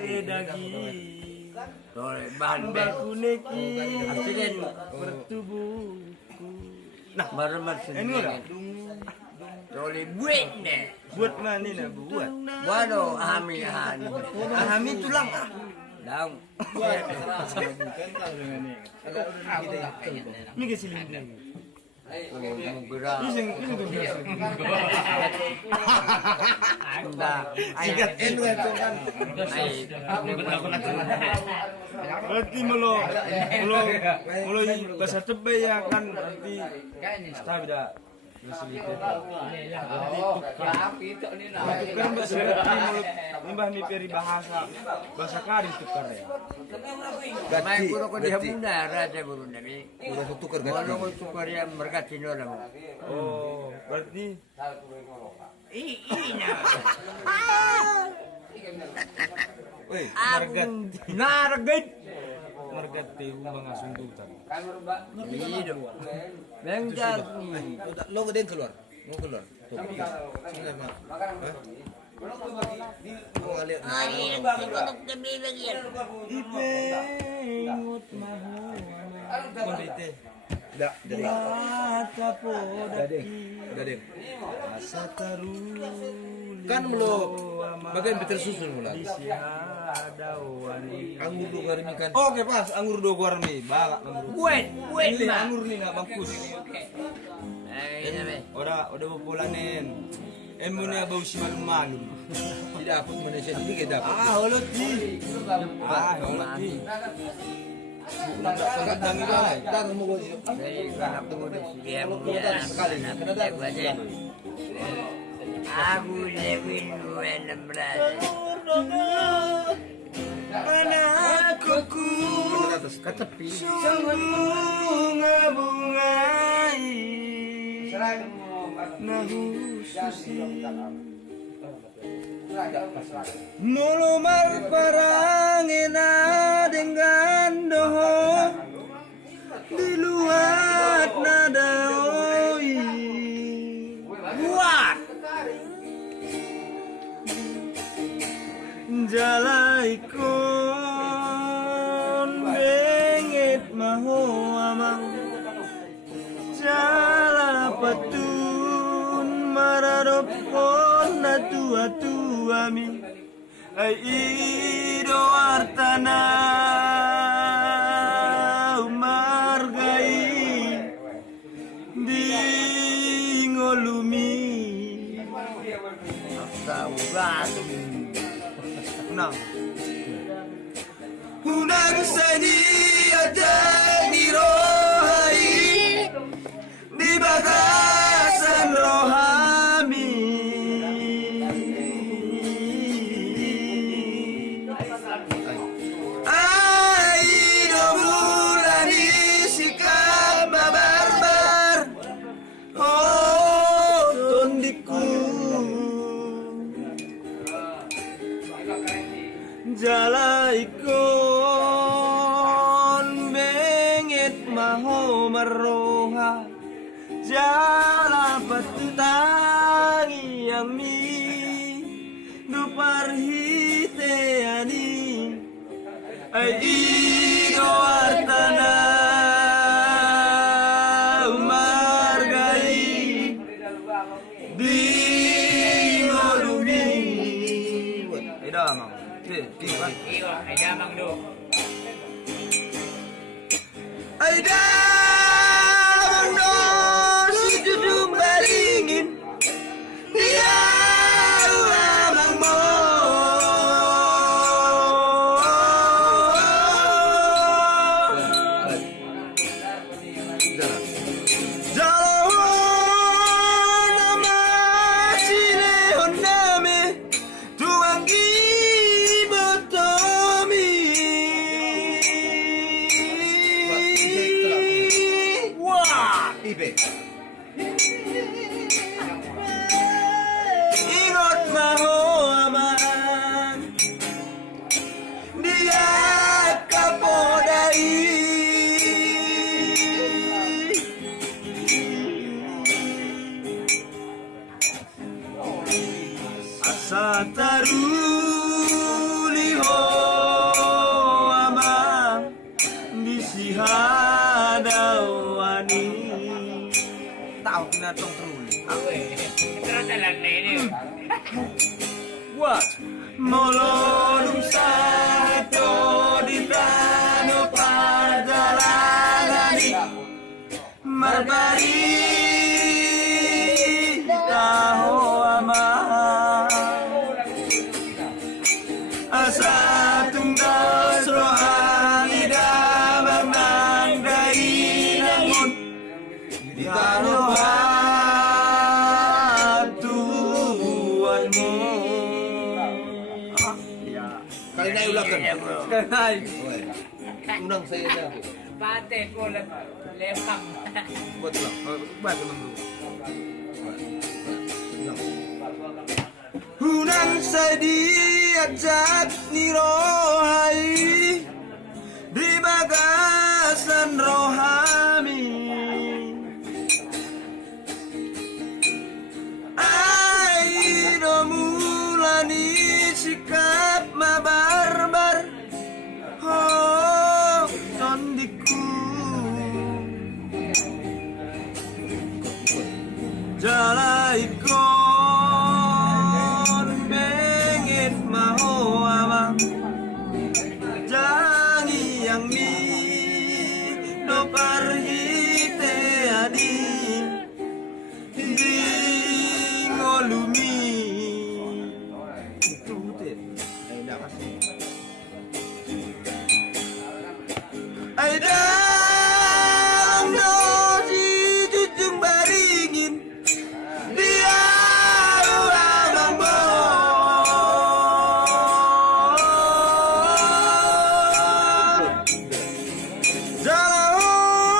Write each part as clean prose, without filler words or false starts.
daging bahan baku neki aslinya bertubuhku. nah baru masuk Ini udah Toleh buat deh buat mana nih buat waduh ahami tulang dong ini ke sini menggerak ini tuh sikat berarti melo bahasa tebay ya kan berarti kita beda tukar mbah mi peri bahasa kari tukar ya Gati, gati. Raja Burunda ni. Udah tukar Kalau gati. tukar yang berkati orang. oh berarti Ina. Woi, Nargat. margati mga sundutan Iya. Bengkak. lo gedein keluar. Mau keluar. Tuh. Sini mah. Hah? Mau ngaliat. ipengot mahu Kondite. Dak, jadi. mata podaki Dadeng. asa taruli Kan melo bagian betul susun mula. disiadawani Anggur lu garimi kan. oke pas anggur do warmi balak anggur Buat ini mah. anggur nih nak bagus udah populanen embunya bau si malu Tidak apa Malaysia ini kita dapat. holot di holot di sangat dangi balai Dar mau gua. Dari anak tunggu di sini sekali. Aku lewin enam belas. anakku Ke tepi. bunga-bungai nahu susi nulumar parangena dengan doho diluat nada oi Buat. jalaikon bengit maho amang jala patun maradopon atu ami ai ido artana margai di ngolumi Unang Unang sani ada di rohai di bagasan rohami Aido mulani sikap barbar oh tondiku jalaikon bengit maho maroha jala patutangi ami duparhite ani ai ido artana margai di ngolumi ida mang Aida mondo si dudung balingin dia amang mo Jalon nama sile hondame tuanggi botomi What? Molodum sato di tano perjalanan Marbari tahu aman asa tunggal serohani damang nang dari namun di tanah tuanmu. Kali na ulakan. Kanay. Unang saya na. Pate ko lang. Lepang. Buat lang. Ba't naman bro? Lang. Hunang sa diajak ni rohai di bagasan rohami ai do mulani sikap mabarbar oh sondiku jalai kon bengit maho amang jangi yang mi do parhite adi di ngolumi itu betul Ay, nakasi. ai dang no ji jujung baringin dia ruang bo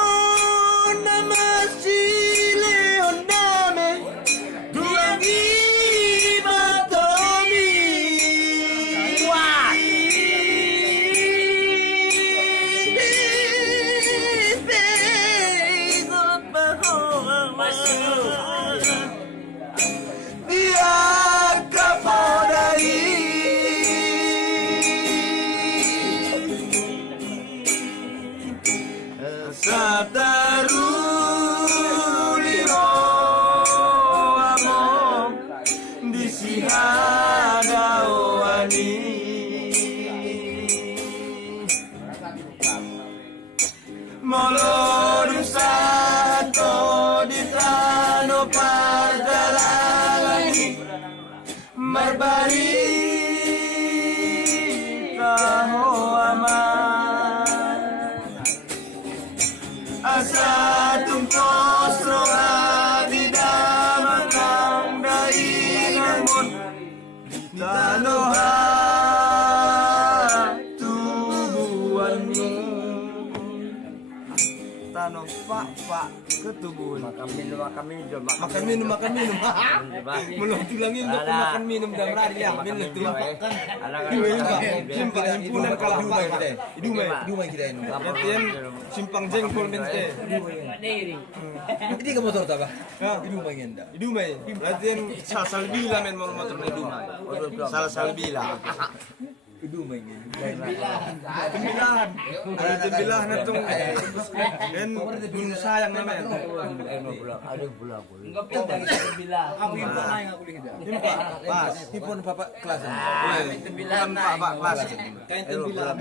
jalan nama sile ondame duangi batomi wah dia kapodai sataru liro among disihada wani molodum sato di tano perjalanan Marbari tahu aman asa tungkos roha di damang nang dari namun tanoha tubuhanmu tano pak ketubuhan Makan minum. makan minum belum tulangin lu makan minum dan rari ya minum tu simpang himpunan kalau Dumay kita. Dumay. Dumay kita ini. Yan simpang jengkol mente Hindi ka motor ta ba? ha Dumay ngenda. Dumay berarti yan salbila men mau motor na Dumay salbila Dumay ngenda. tembilahan ada tembilahan na tong yan dun sayang naman Ada pula aku. Ako yung panay nga kuling ida. Himpa pas Hipon papa kelas. tembilahan pak pas Kain tembilahan.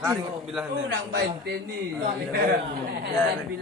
kali tembilahan Unang 20 ni.